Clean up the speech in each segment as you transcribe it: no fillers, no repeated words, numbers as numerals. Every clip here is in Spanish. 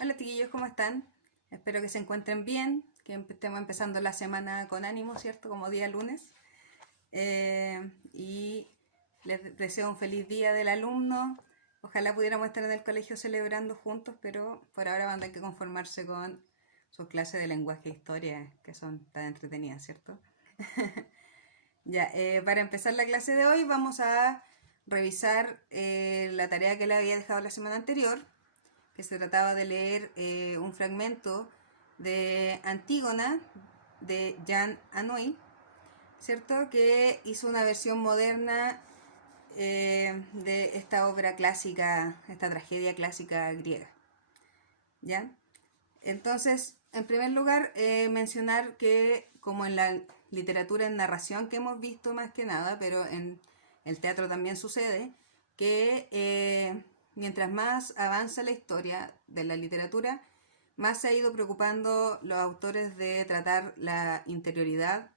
Hola chiquillos, ¿cómo están? Espero que se encuentren bien, que estemos empezando la semana con ánimo, ¿cierto? Como día lunes. Y les deseo un feliz día del alumno. Ojalá pudiéramos estar en el colegio celebrando juntos, pero por ahora van a tener que conformarse con sus clases de lenguaje e historia, que son tan entretenidas, ¿cierto? Ya, para empezar la clase de hoy vamos a revisar la tarea que le había dejado la semana anterior, que se trataba de leer un fragmento de Antígona de Jan Anouilh, ¿cierto? Que hizo una versión moderna de esta obra clásica, esta tragedia clásica griega. ¿Ya? Entonces, en primer lugar, mencionar que como en la literatura en narración que hemos visto más que nada, pero en el teatro también sucede, que mientras más avanza la historia de la literatura, más se ha ido preocupando los autores de tratar la interioridad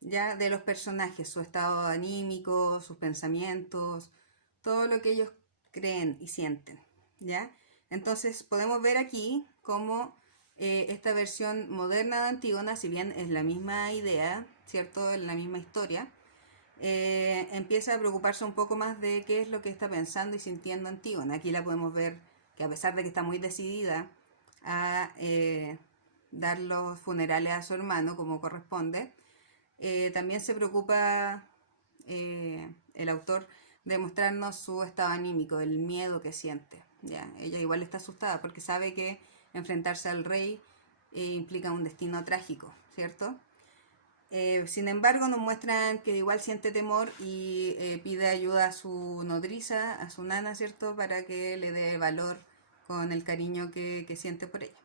ya de los personajes, su estado anímico, sus pensamientos, todo lo que ellos creen y sienten, ¿ya? Entonces podemos ver aquí cómo esta versión moderna de Antígona, si bien es la misma idea, ¿cierto? En la misma historia, empieza a preocuparse un poco más de qué es lo que está pensando y sintiendo Antígona. Aquí la podemos ver que a pesar de que está muy decidida a dar los funerales a su hermano como corresponde, también se preocupa el autor de mostrarnos su estado anímico, el miedo que siente. ¿Ya? Ella igual está asustada porque sabe que enfrentarse al rey implica un destino trágico, ¿cierto? Sin embargo, nos muestran que igual siente temor y pide ayuda a su nodriza, a su nana, ¿cierto? Para que le dé valor con el cariño que siente por ella.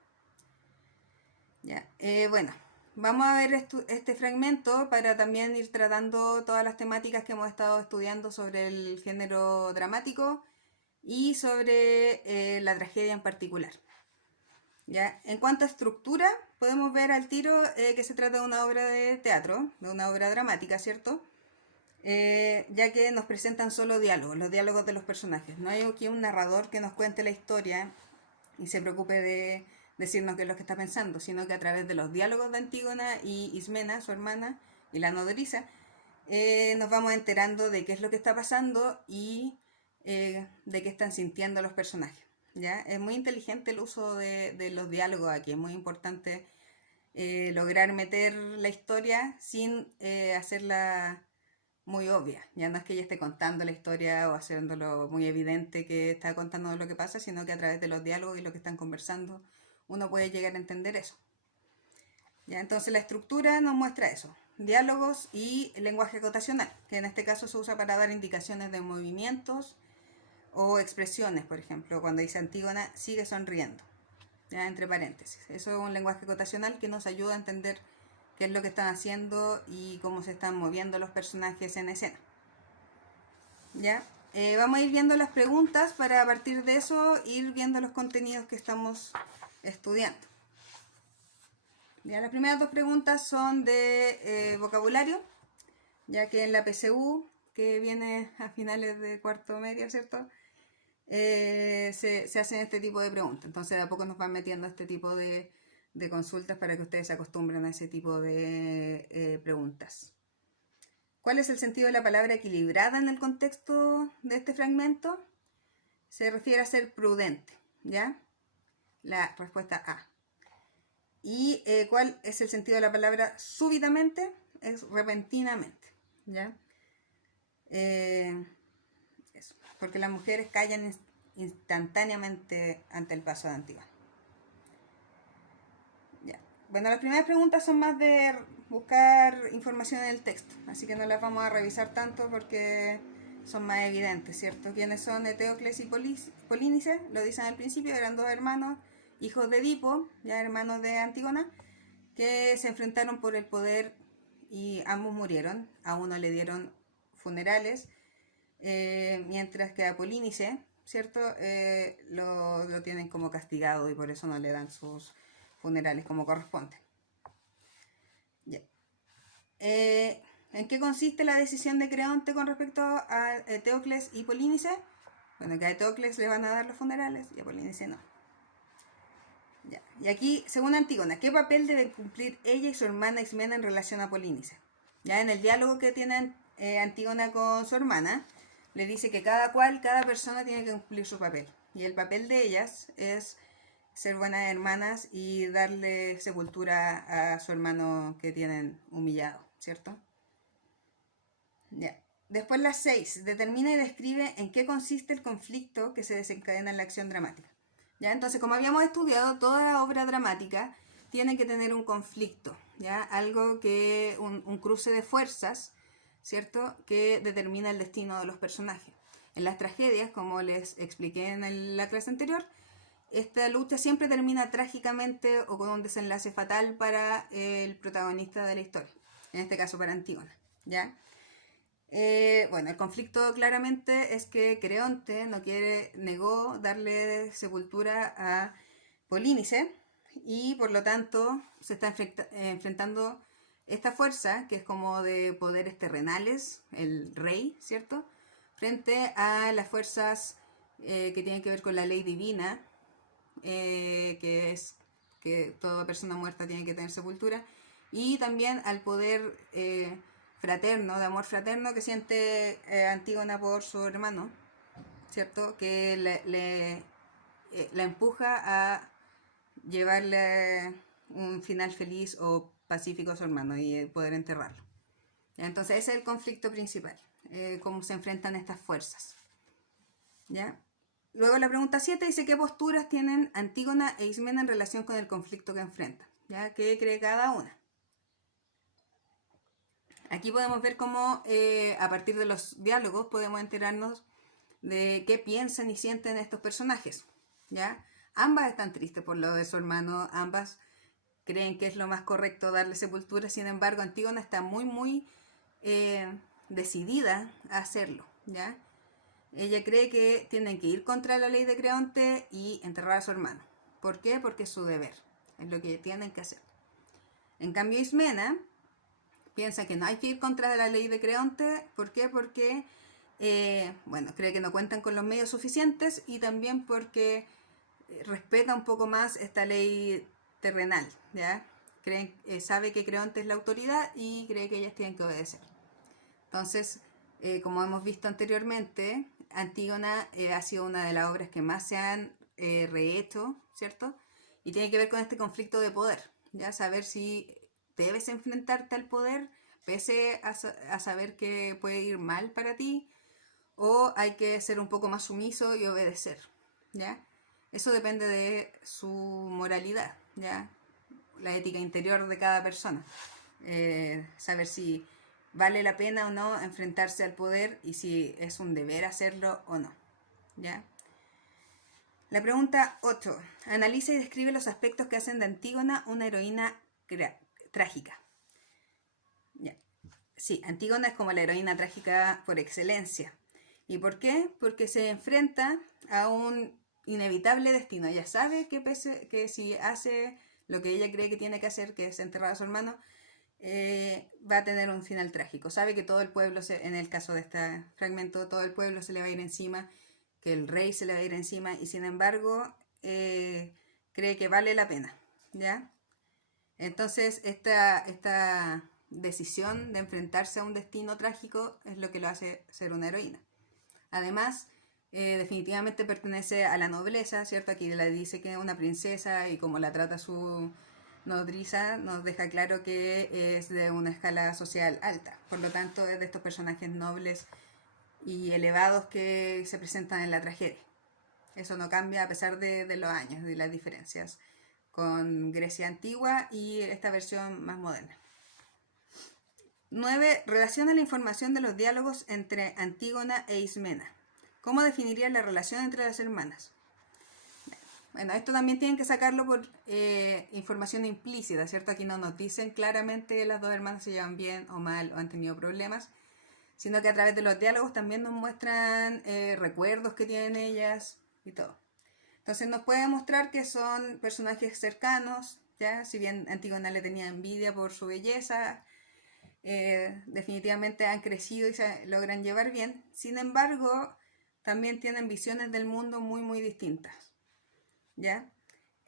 Ya, bueno, vamos a ver este fragmento para también ir tratando todas las temáticas que hemos estado estudiando sobre el género dramático y sobre la tragedia en particular. ¿Ya? En cuanto a estructura, podemos ver al tiro que se trata de una obra de teatro, de una obra dramática, ¿cierto? Ya que nos presentan solo diálogos, los diálogos de los personajes. No hay aquí un narrador que nos cuente la historia y se preocupe de decirnos qué es lo que está pensando, sino que a través de los diálogos de Antígona y Ismena, su hermana, y la nodriza, nos vamos enterando de qué es lo que está pasando y de qué están sintiendo los personajes. ¿Ya? Es muy inteligente el uso de los diálogos aquí, es muy importante lograr meter la historia sin hacerla muy obvia. Ya no es que ella esté contando la historia o haciéndolo muy evidente que está contando lo que pasa, sino que a través de los diálogos y lo que están conversando uno puede llegar a entender eso. Ya, entonces la estructura nos muestra eso, diálogos y lenguaje acotacional, que en este caso se usa para dar indicaciones de movimientos o expresiones, por ejemplo, cuando dice Antígona, sigue sonriendo, ya entre paréntesis. Eso es un lenguaje acotacional que nos ayuda a entender qué es lo que están haciendo y cómo se están moviendo los personajes en escena. ¿Ya? Vamos a ir viendo las preguntas para a partir de eso ir viendo los contenidos que estamos estudiando. Ya, las primeras dos preguntas son de vocabulario, ya que en la PSU, que viene a finales de cuarto medio, ¿cierto? Se hacen este tipo de preguntas. Entonces de a poco nos van metiendo este tipo de consultas para que ustedes se acostumbren a ese tipo de preguntas. ¿Cuál es el sentido de la palabra equilibrada en el contexto de este fragmento? Se refiere a ser prudente, ¿ya? La respuesta A. ¿Y cuál es el sentido de la palabra súbitamente? Es repentinamente, ¿ya? Eso, porque las mujeres callan instantáneamente ante el paso de Antígona. Ya. Bueno, las primeras preguntas son más de buscar información en el texto, así que no las vamos a revisar tanto porque son más evidentes, ¿cierto? ¿Quiénes son Eteocles y Polínice? Lo dicen al principio, eran dos hermanos, hijos de Edipo, ya hermanos de Antígona, que se enfrentaron por el poder y ambos murieron. A uno le dieron funerales, mientras que a Polínice, ¿cierto? Lo tienen como castigado y por eso no le dan sus funerales como corresponde. Ya. ¿En qué consiste la decisión de Creonte con respecto a Eteocles y Polínice? Bueno, que a Eteocles le van a dar los funerales y a Polínice no. Ya. Y aquí, según Antígona, ¿qué papel deben cumplir ella y su hermana Ismena en relación a Polínice? Ya en el diálogo que tiene Antígona con su hermana, le dice que cada persona tiene que cumplir su papel. Y el papel de ellas es ser buenas hermanas y darle sepultura a su hermano que tienen humillado, ¿cierto? Ya. Después las 6. Determina y describe en qué consiste el conflicto que se desencadena en la acción dramática. ¿Ya? Entonces, como habíamos estudiado, toda obra dramática tiene que tener un conflicto, ¿ya? Algo que, un cruce de fuerzas, ¿cierto? Que determina el destino de los personajes. En las tragedias, como les expliqué en la clase anterior, esta lucha siempre termina trágicamente o con un desenlace fatal para el protagonista de la historia, en este caso para Antígona, ¿ya? Bueno, el conflicto claramente es que Creonte negó darle sepultura a Polínice y por lo tanto se está enfrentando esta fuerza que es como de poderes terrenales, el rey, ¿cierto? Frente a las fuerzas que tienen que ver con la ley divina, que es que toda persona muerta tiene que tener sepultura, y también al poder fraterno, de amor fraterno que siente Antígona por su hermano, ¿cierto? Que la empuja a llevarle un final feliz o pacífico a su hermano y poder enterrarlo. Entonces ese es el conflicto principal, cómo se enfrentan estas fuerzas. ¿Ya? Luego la pregunta 7 dice qué posturas tienen Antígona e Ismena en relación con el conflicto que enfrentan. ¿Ya? ¿Qué cree cada una? Aquí podemos ver cómo a partir de los diálogos podemos enterarnos de qué piensan y sienten estos personajes. ¿Ya? Ambas están tristes por lo de su hermano, ambas creen que es lo más correcto darle sepultura, sin embargo Antígona está muy decidida a hacerlo. ¿Ya? Ella cree que tienen que ir contra la ley de Creonte y enterrar a su hermano. ¿Por qué? Porque es su deber, es lo que tienen que hacer. En cambio Ismena piensa que no hay que ir contra la ley de Creonte. ¿Por qué? Porque bueno, cree que no cuentan con los medios suficientes y también porque respeta un poco más esta ley terrenal, ¿ya? Sabe que Creonte es la autoridad y cree que ellas tienen que obedecer. Entonces, como hemos visto anteriormente, Antígona ha sido una de las obras que más se han rehecho, ¿cierto? Y tiene que ver con este conflicto de poder, ¿ya? Saber si debes enfrentarte al poder, pese a saber que puede ir mal para ti, o hay que ser un poco más sumiso y obedecer, ¿ya? Eso depende de su moralidad, ¿ya? La ética interior de cada persona. Saber si vale la pena o no enfrentarse al poder y si es un deber hacerlo o no, ¿ya? La pregunta 8. Analiza y describe los aspectos que hacen de Antígona una heroína trágica. ¿Ya? Sí, Antígona es como la heroína trágica por excelencia. ¿Y por qué? Porque se enfrenta a un inevitable destino. Ella sabe que si hace lo que ella cree que tiene que hacer, que es enterrar a su hermano, va a tener un final trágico. Sabe que todo el pueblo, en el caso de este fragmento, todo el pueblo se le va a ir encima, que el rey se le va a ir encima, y sin embargo cree que vale la pena, ¿ya? Entonces esta decisión de enfrentarse a un destino trágico es lo que lo hace ser una heroína. Además, definitivamente pertenece a la nobleza, ¿cierto? Aquí le dice que es una princesa y como la trata su nodriza, nos deja claro que es de una escala social alta. Por lo tanto, es de estos personajes nobles y elevados que se presentan en la tragedia. Eso no cambia a pesar de los años, de las diferencias con Grecia antigua y esta versión más moderna. 9. Relaciona la información de los diálogos entre Antígona e Ismena. ¿Cómo definiría la relación entre las hermanas? Bueno, esto también tienen que sacarlo por información implícita, ¿cierto? Aquí no nos dicen claramente que las dos hermanas se llevan bien o mal o han tenido problemas, sino que a través de los diálogos también nos muestran recuerdos que tienen ellas y todo. Entonces nos puede mostrar que son personajes cercanos, ¿ya? Si bien Antígona le tenía envidia por su belleza, definitivamente han crecido y se logran llevar bien. Sin embargo, también tienen visiones del mundo muy distintas, ¿ya?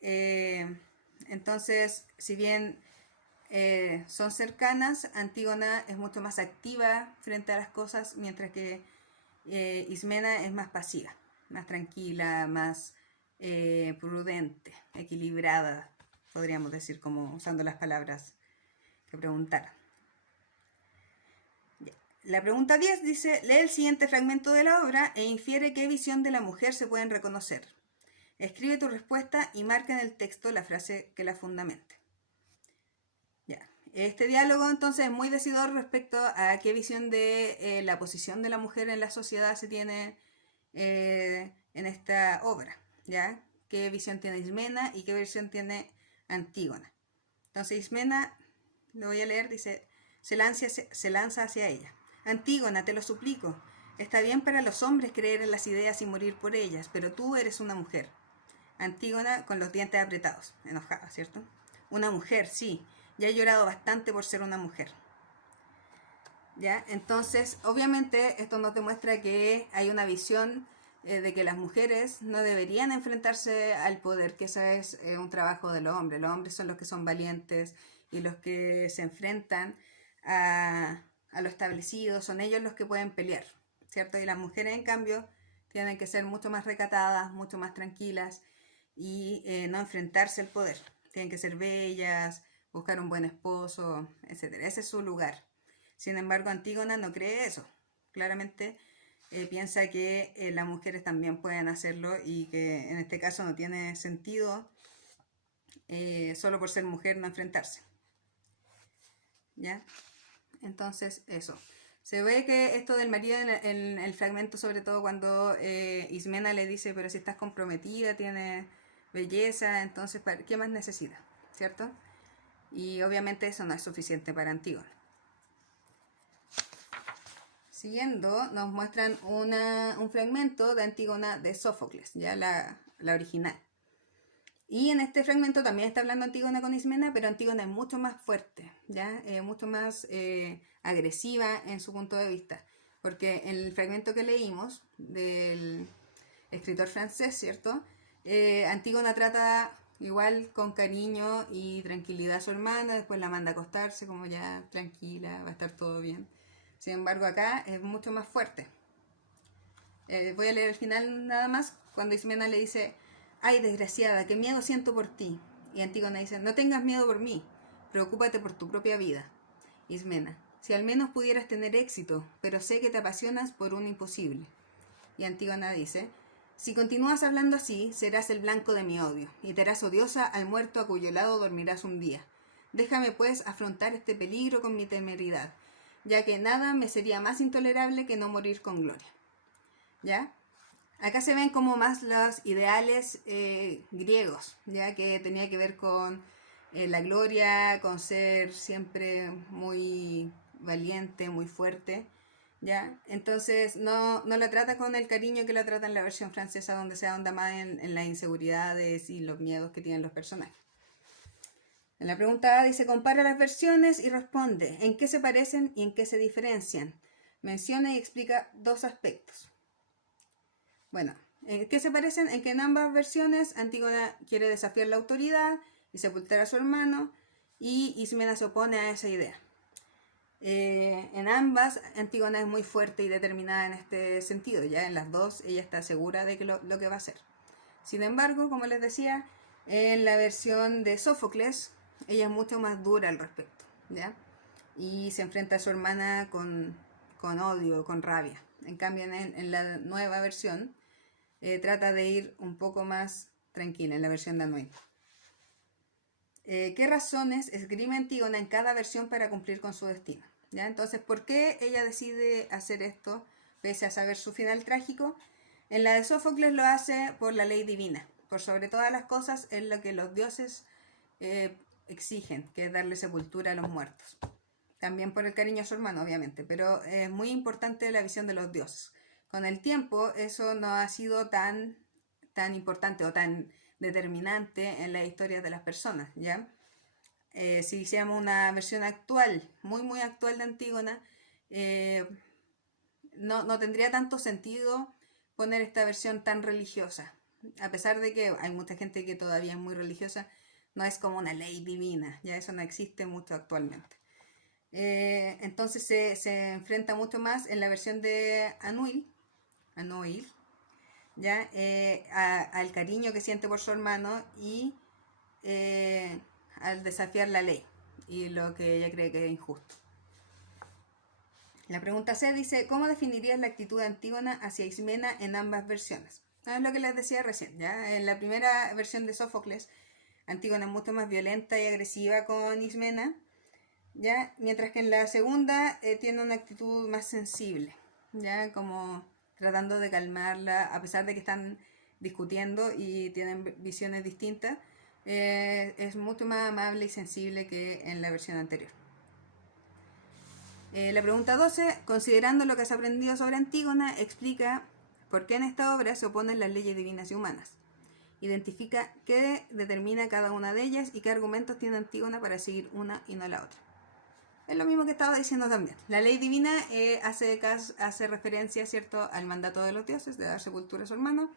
Entonces, si bien son cercanas, Antígona es mucho más activa frente a las cosas, mientras que Ismena es más pasiva, más tranquila, más prudente, equilibrada, podríamos decir, como usando las palabras que preguntaron. La pregunta 10 dice, lee el siguiente fragmento de la obra e infiere qué visión de la mujer se pueden reconocer. Escribe tu respuesta y marca en el texto la frase que la fundamente. Ya. Este diálogo entonces es muy decidor respecto a qué visión de la posición de la mujer en la sociedad se tiene en esta obra, ¿ya? ¿Qué visión tiene Ismena y qué visión tiene Antígona? Entonces Ismena, lo voy a leer, dice, se lanza hacia ella. Antígona, te lo suplico, está bien para los hombres creer en las ideas y morir por ellas, pero tú eres una mujer. Antígona con los dientes apretados, enojada, ¿cierto? Una mujer, sí, ya he llorado bastante por ser una mujer. ¿Ya? Entonces, obviamente, esto nos demuestra que hay una visión de que las mujeres no deberían enfrentarse al poder, que ese es un trabajo de los hombres. Los hombres son los que son valientes y los que se enfrentan a lo establecido, son ellos los que pueden pelear, ¿cierto? Y las mujeres, en cambio, tienen que ser mucho más recatadas, mucho más tranquilas y no enfrentarse al poder. Tienen que ser bellas, buscar un buen esposo, etc. Ese es su lugar. Sin embargo, Antígona no cree eso. Claramente piensa que las mujeres también pueden hacerlo y que en este caso no tiene sentido solo por ser mujer no enfrentarse. ¿Ya? Entonces, eso. Se ve que esto del marido en el fragmento, sobre todo cuando Ismena le dice, pero si estás comprometida, tienes belleza, entonces, ¿qué más necesitas? ¿Cierto? Y obviamente eso no es suficiente para Antígona. Siguiendo, nos muestran un fragmento de Antígona de Sófocles, ya la original. Y en este fragmento también está hablando Antígona con Ismena, pero Antígona es mucho más fuerte, ¿ya? Mucho más agresiva en su punto de vista. Porque en el fragmento que leímos del escritor francés, ¿cierto? Antígona trata igual con cariño y tranquilidad a su hermana, después la manda a acostarse como ya tranquila, va a estar todo bien. Sin embargo, acá es mucho más fuerte. Voy a leer el final nada más, cuando Ismena le dice, ay, desgraciada, qué miedo siento por ti. Y Antígona dice, no tengas miedo por mí, preocúpate por tu propia vida. Ismena, si al menos pudieras tener éxito, pero sé que te apasionas por un imposible. Y Antígona dice, si continúas hablando así, serás el blanco de mi odio, y te harás odiosa al muerto a cuyo lado dormirás un día. Déjame, pues, afrontar este peligro con mi temeridad, ya que nada me sería más intolerable que no morir con gloria. ¿Ya? Acá se ven como más los ideales griegos, ya que tenía que ver con la gloria, con ser siempre muy valiente, muy fuerte, ¿ya? Entonces no la trata con el cariño que la trata en la versión francesa, donde se ahonda más en las inseguridades y los miedos que tienen los personajes. En la pregunta A dice, compara las versiones y responde, ¿en qué se parecen y en qué se diferencian? Menciona y explica dos aspectos. Bueno, ¿en qué se parecen? En que en ambas versiones Antígona quiere desafiar la autoridad y sepultar a su hermano, y Ismena se opone a esa idea. En ambas, Antígona es muy fuerte y determinada en este sentido. Ya en las dos ella está segura de que lo que va a hacer. Sin embargo, como les decía, en la versión de Sófocles, ella es mucho más dura al respecto, ¿ya? Y se enfrenta a su hermana con odio, con rabia. En cambio, en la nueva versión, trata de ir un poco más tranquila, en la versión de Anuel. ¿Qué razones esgrime Antígona en cada versión para cumplir con su destino? ¿Ya? Entonces, ¿por qué ella decide hacer esto pese a saber su final trágico? En la de Sófocles lo hace por la ley divina. Por sobre todas las cosas es lo que los dioses exigen, que es darle sepultura a los muertos. También por el cariño a su hermano, obviamente, pero es muy importante la visión de los dioses. Con el tiempo eso no ha sido tan importante o tan determinante en la historia de las personas, ¿ya? Si hiciéramos una versión actual, muy actual de Antígona, no tendría tanto sentido poner esta versión tan religiosa, a pesar de que hay mucha gente que todavía es muy religiosa, no es como una ley divina, ya eso no existe mucho actualmente. Entonces se enfrenta mucho más en la versión de Anouilh, ya al cariño que siente por su hermano y al desafiar la ley y lo que ella cree que es injusto. La pregunta C dice, ¿cómo definirías la actitud de Antígona hacia Ismena en ambas versiones? Es lo que les decía recién, ¿ya? En la primera versión de Sófocles, Antígona es mucho más violenta y agresiva con Ismena, ¿ya? Mientras que en la segunda tiene una actitud más sensible, ¿ya? Como tratando de calmarla, a pesar de que están discutiendo y tienen visiones distintas, es mucho más amable y sensible que en la versión anterior. La pregunta 12, considerando lo que has aprendido sobre Antígona, explica por qué en esta obra se oponen las leyes divinas y humanas. Identifica qué determina cada una de ellas y qué argumentos tiene Antígona para seguir una y no la otra. Es lo mismo que estaba diciendo también. La ley divina hace referencia, ¿cierto?, al mandato de los dioses de dar sepultura a su hermano,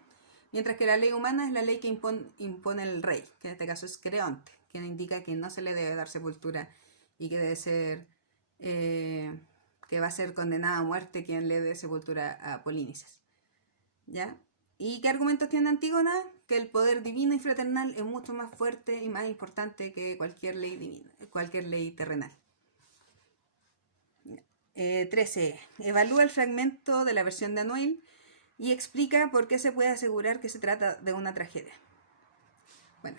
mientras que la ley humana es la ley que impone el rey, que en este caso es Creonte, quien indica que no se le debe dar sepultura y que debe ser que va a ser condenado a muerte quien le dé sepultura a Polinices. ¿Ya? ¿Y qué argumentos tiene Antígona? Que el poder divino y fraternal es mucho más fuerte y más importante que cualquier ley divina, cualquier ley terrenal. 13. Evalúa el fragmento de la versión de Anouilh y explica por qué se puede asegurar que se trata de una tragedia. Bueno,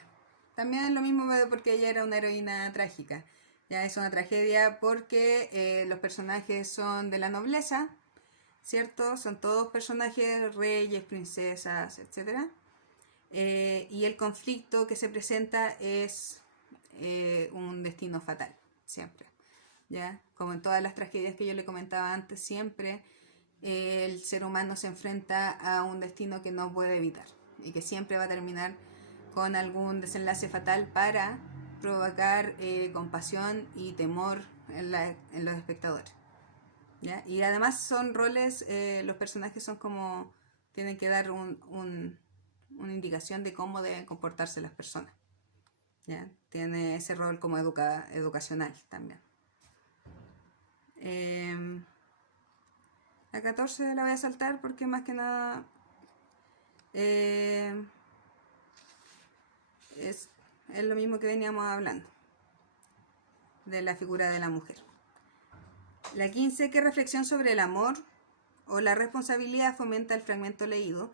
también es lo mismo porque ella era una heroína trágica. Ya es una tragedia porque los personajes son de la nobleza, ¿cierto? Son todos personajes, reyes, princesas, etc. Y el conflicto que se presenta es un destino fatal, siempre. ¿Ya? Como en todas las tragedias que yo le comentaba antes, siempre el ser humano se enfrenta a un destino que no puede evitar y que siempre va a terminar con algún desenlace fatal para provocar compasión y temor en los espectadores. ¿Ya? Y además son roles, los personajes son como, tienen que dar una indicación de cómo deben comportarse las personas. ¿Ya? Tiene ese rol como educacional también. La 14 la voy a saltar porque más que nada es lo mismo que veníamos hablando de la figura de la mujer. La 15, ¿qué reflexión sobre el amor o la responsabilidad fomenta el fragmento leído?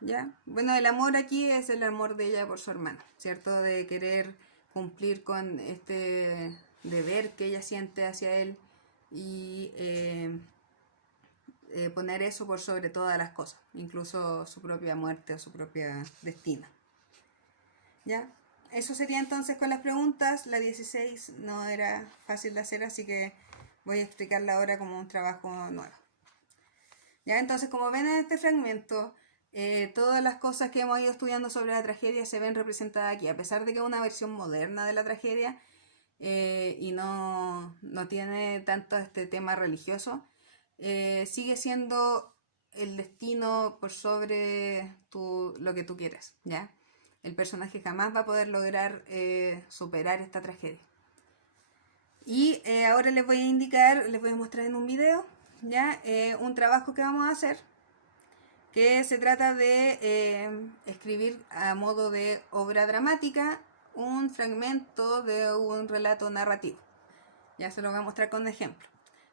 ¿Ya? Bueno, el amor aquí es el amor de ella por su hermano, ¿cierto? De querer cumplir con este deber que ella siente hacia él y poner eso por sobre todas las cosas, incluso su propia muerte o su propio destino. ¿Ya? Eso sería entonces con las preguntas. La 16 no era fácil de hacer, así que voy a explicarla ahora como un trabajo nuevo. ¿Ya? Entonces, como ven en este fragmento, todas las cosas que hemos ido estudiando sobre la tragedia se ven representadas aquí, a pesar de que es una versión moderna de la tragedia y no tiene tanto este tema religioso, sigue siendo el destino por sobre lo que tú quieras, ¿ya? El personaje jamás va a poder lograr superar esta tragedia. Y ahora les voy a indicar, les voy a mostrar en un video, ¿ya? Un trabajo que vamos a hacer, que se trata de escribir a modo de obra dramática un fragmento de un relato narrativo. Ya se lo voy a mostrar con ejemplo.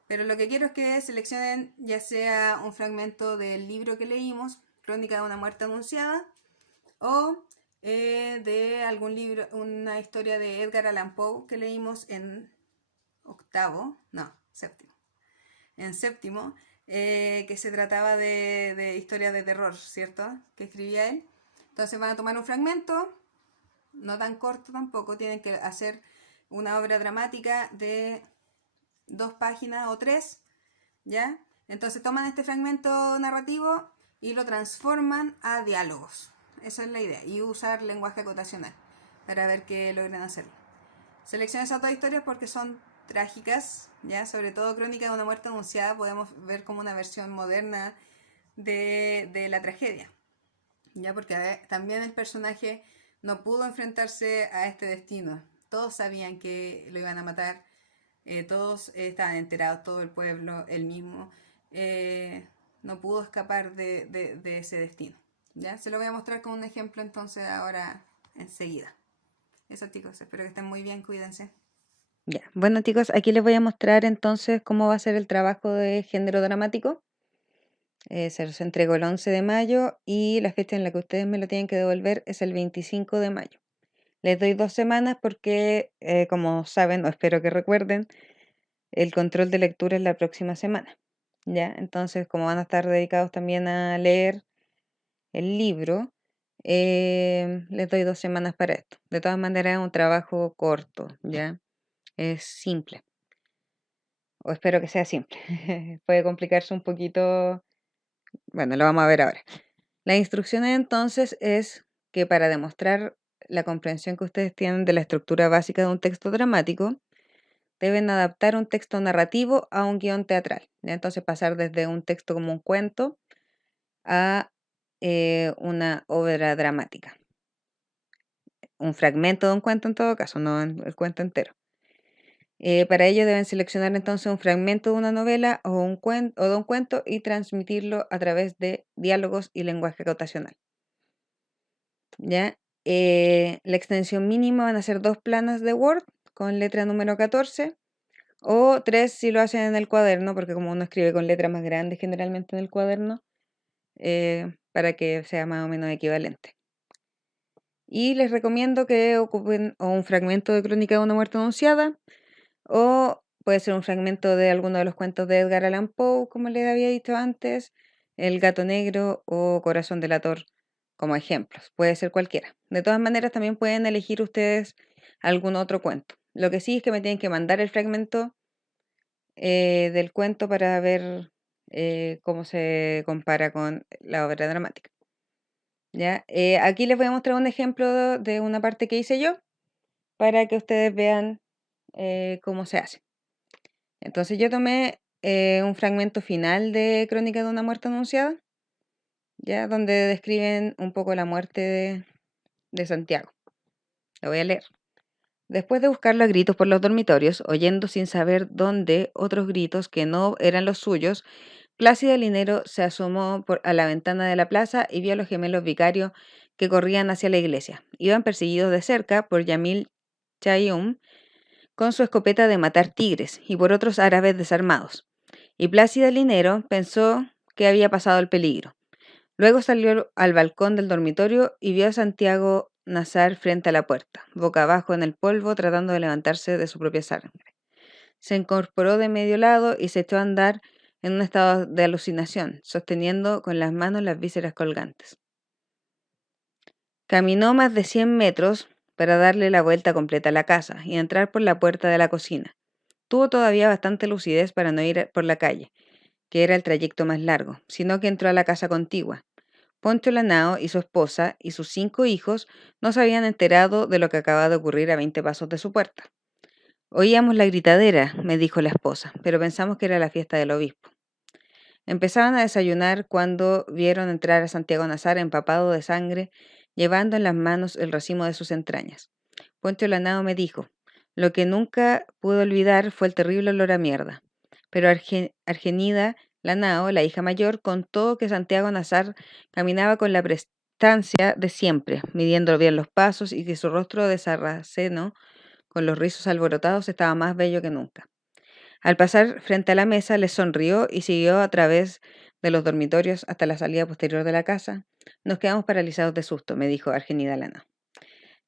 Pero lo que quiero es que seleccionen ya sea un fragmento del libro que leímos, Crónica de una muerte anunciada, o de algún libro, una historia de Edgar Allan Poe que leímos en séptimo, que se trataba de historias de terror, ¿cierto? Que escribía él. Entonces van a tomar un fragmento, no tan corto tampoco, tienen que hacer una obra dramática de 2 páginas o 3, ¿ya? Entonces toman este fragmento narrativo y lo transforman a diálogos. Esa es la idea. Y usar lenguaje acotacional para ver qué logran hacer. Selecciono esas 2 historias porque son trágicas, ¿ya? Sobre todo Crónica de una muerte anunciada podemos ver como una versión moderna de la tragedia, Ya, porque también el personaje no pudo enfrentarse a este destino. Todos sabían que lo iban a matar, todos estaban enterados, todo el pueblo, él mismo. eh, no pudo escapar de ese destino. ¿Ya? Se lo voy a mostrar con un ejemplo entonces ahora enseguida. Eso, chicos, espero que estén muy bien, cuídense. Ya. Bueno, chicos, aquí les voy a mostrar entonces cómo va a ser el trabajo de género dramático. Se los entrego el 11 de mayo y la fecha en la que ustedes me lo tienen que devolver es el 25 de mayo. Les doy 2 semanas porque, como saben, o espero que recuerden, el control de lectura es la próxima semana. ¿Ya? Entonces, como van a estar dedicados también a leer el libro, les doy 2 semanas para esto. De todas maneras, es un trabajo corto, ¿ya? Es simple, o espero que sea simple. Puede complicarse un poquito, bueno, lo vamos a ver ahora. Las instrucciones entonces es que para demostrar la comprensión que ustedes tienen de la estructura básica de un texto dramático, deben adaptar un texto narrativo a un guión teatral, ¿ya? Entonces pasar desde un texto como un cuento a una obra dramática. Un fragmento de un cuento en todo caso, no el cuento entero. Para ello deben seleccionar entonces un fragmento de una novela o de un cuento y transmitirlo a través de diálogos y lenguaje acotacional. ¿Ya? La extensión mínima van a ser 2 planas de Word con letra número 14 o 3 si lo hacen en el cuaderno, porque como uno escribe con letras más grandes generalmente en el cuaderno, para que sea más o menos equivalente. Y les recomiendo que ocupen o un fragmento de Crónica de una muerte anunciada, o puede ser un fragmento de alguno de los cuentos de Edgar Allan Poe, como les había dicho antes, El gato negro o Corazón delator como ejemplos. Puede ser cualquiera. De todas maneras, también pueden elegir ustedes algún otro cuento. Lo que sí es que me tienen que mandar el fragmento del cuento para ver cómo se compara con la obra dramática. ¿Ya? Aquí les voy a mostrar un ejemplo de una parte que hice yo para que ustedes vean cómo se hace. Entonces yo tomé un fragmento final de Crónica de una muerte anunciada, ya donde describen un poco la muerte de Santiago. Lo voy a leer. Después de buscarlo a gritos por los dormitorios, oyendo sin saber dónde otros gritos que no eran los suyos, Plácida Linero se asomó a la ventana de la plaza y vio a los gemelos vicarios que corrían hacia la iglesia. Iban perseguidos de cerca por Yamil Chayum con su escopeta de matar tigres y por otros árabes desarmados. Y Plácida Linero pensó que había pasado el peligro. Luego salió al balcón del dormitorio y vio a Santiago Nazar frente a la puerta, boca abajo en el polvo, tratando de levantarse de su propia sangre. Se incorporó de medio lado y se echó a andar en un estado de alucinación, sosteniendo con las manos las vísceras colgantes. Caminó más de 100 metros para darle la vuelta completa a la casa y entrar por la puerta de la cocina. Tuvo todavía bastante lucidez para no ir por la calle, que era el trayecto más largo, sino que entró a la casa contigua. Poncho Lanao y su esposa y sus 5 hijos no se habían enterado de lo que acababa de ocurrir a 20 pasos de su puerta. Oíamos la gritadera, me dijo la esposa, pero pensamos que era la fiesta del obispo. Empezaban a desayunar cuando vieron entrar a Santiago Nazar empapado de sangre, llevando en las manos el racimo de sus entrañas. Poncho Lanao me dijo, lo que nunca pude olvidar fue el terrible olor a mierda. Pero Argenida Lanao, la hija mayor, contó que Santiago Nazar caminaba con la prestancia de siempre, midiendo bien los pasos y que su rostro de sarraceno, con los rizos alborotados, estaba más bello que nunca. Al pasar frente a la mesa, les sonrió y siguió a través de los dormitorios hasta la salida posterior de la casa. Nos quedamos paralizados de susto, me dijo Argenida Lanao.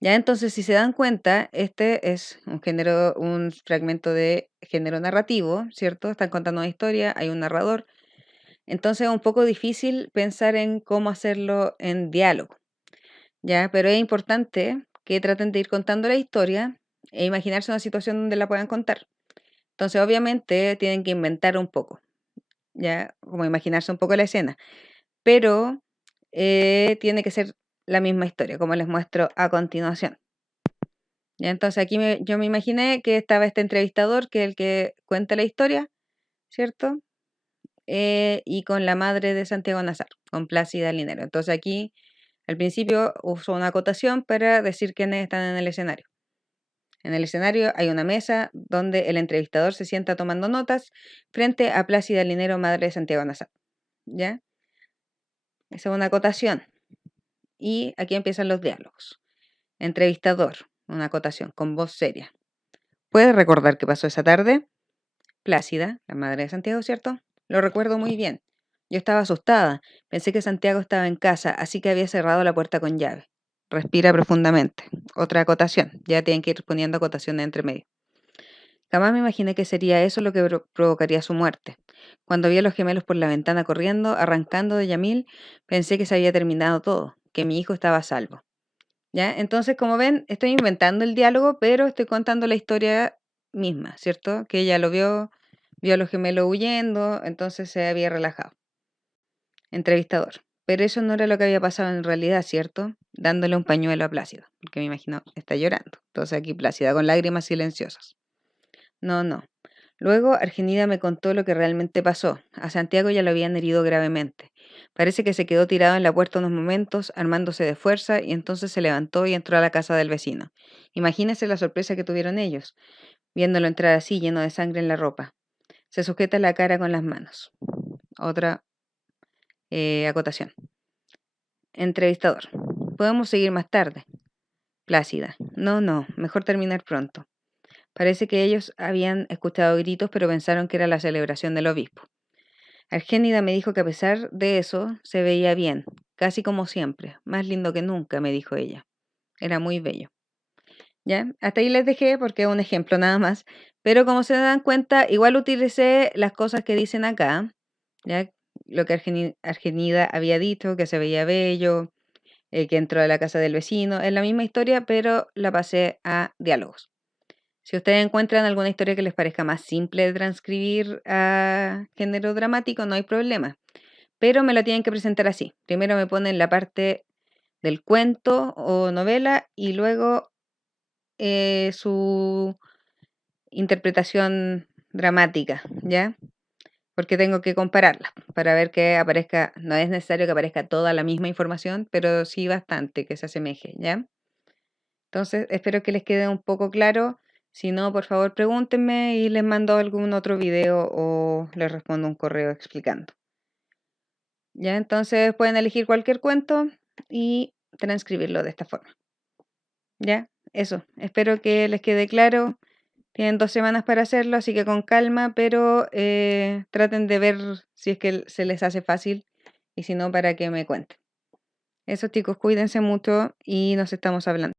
Ya entonces, si se dan cuenta, este es un fragmento de género narrativo, ¿cierto? Están contando una historia, hay un narrador. Entonces es un poco difícil pensar en cómo hacerlo en diálogo, ¿ya? Pero es importante que traten de ir contando la historia e imaginarse una situación donde la puedan contar. Entonces, obviamente, tienen que inventar un poco, ¿ya? Como imaginarse un poco la escena, pero tiene que ser la misma historia, como les muestro a continuación. Ya, entonces aquí yo me imaginé que estaba este entrevistador, que es el que cuenta la historia, ¿cierto? Y con la madre de Santiago Nazar, con Plácida Linero. Entonces aquí Al principio uso una acotación para decir quiénes están en el escenario. En el escenario hay una mesa donde el entrevistador se sienta tomando notas frente a Plácida Linero, madre de Santiago Nazar. ¿Ya? Esa es una acotación. Y aquí empiezan los diálogos. Entrevistador, una acotación con voz seria. ¿Puedes recordar qué pasó esa tarde? Plácida, la madre de Santiago, ¿cierto? Lo recuerdo muy bien. Yo estaba asustada. Pensé que Santiago estaba en casa, así que había cerrado la puerta con llave. Respira profundamente. Otra acotación. Ya tienen que ir poniendo acotaciones entre medio. Jamás me imaginé que sería eso lo que provocaría su muerte. Cuando vi a los gemelos por la ventana corriendo, arrancando de Yamil, pensé que se había terminado todo, que mi hijo estaba a salvo. ¿Ya? Entonces, como ven, estoy inventando el diálogo, pero estoy contando la historia misma, ¿cierto? Que ella lo vio a los gemelos huyendo, entonces se había relajado. Entrevistador. Pero eso no era lo que había pasado en realidad, ¿cierto? Dándole un pañuelo a Plácida, porque me imagino está llorando. Entonces aquí Plácida con lágrimas silenciosas. No, no. Luego Argenida me contó lo que realmente pasó. A Santiago ya lo habían herido gravemente. Parece que se quedó tirado en la puerta unos momentos, armándose de fuerza, y entonces se levantó y entró a la casa del vecino. Imagínese la sorpresa que tuvieron ellos, viéndolo entrar así, lleno de sangre en la ropa. Se sujeta la cara con las manos. Otra acotación. Entrevistador. Podemos seguir más tarde. Plácida. No, no, mejor terminar pronto. Parece que ellos habían escuchado gritos, pero pensaron que era la celebración del obispo. Argénida me dijo que a pesar de eso se veía bien, casi como siempre, más lindo que nunca, me dijo ella. Era muy bello. ¿Ya? Hasta ahí les dejé porque es un ejemplo nada más, pero como se dan cuenta, igual utilicé las cosas que dicen acá, ¿ya? Lo que Argenida había dicho, que se veía bello, que entró a la casa del vecino, es la misma historia, pero la pasé a diálogos. Si ustedes encuentran alguna historia que les parezca más simple de transcribir a género dramático, no hay problema. Pero me la tienen que presentar así. Primero me ponen la parte del cuento o novela y luego su interpretación dramática, ¿ya? Porque tengo que compararla para ver que aparezca, no es necesario que aparezca toda la misma información, pero sí bastante que se asemeje, ¿ya? Entonces, espero que les quede un poco claro. Si no, por favor, pregúntenme y les mando algún otro video o les respondo un correo explicando. Ya, entonces pueden elegir cualquier cuento y transcribirlo de esta forma. Ya, eso. Espero que les quede claro. Tienen 2 semanas para hacerlo, así que con calma, pero traten de ver si es que se les hace fácil y si no, para que me cuenten. Eso, chicos, cuídense mucho y nos estamos hablando.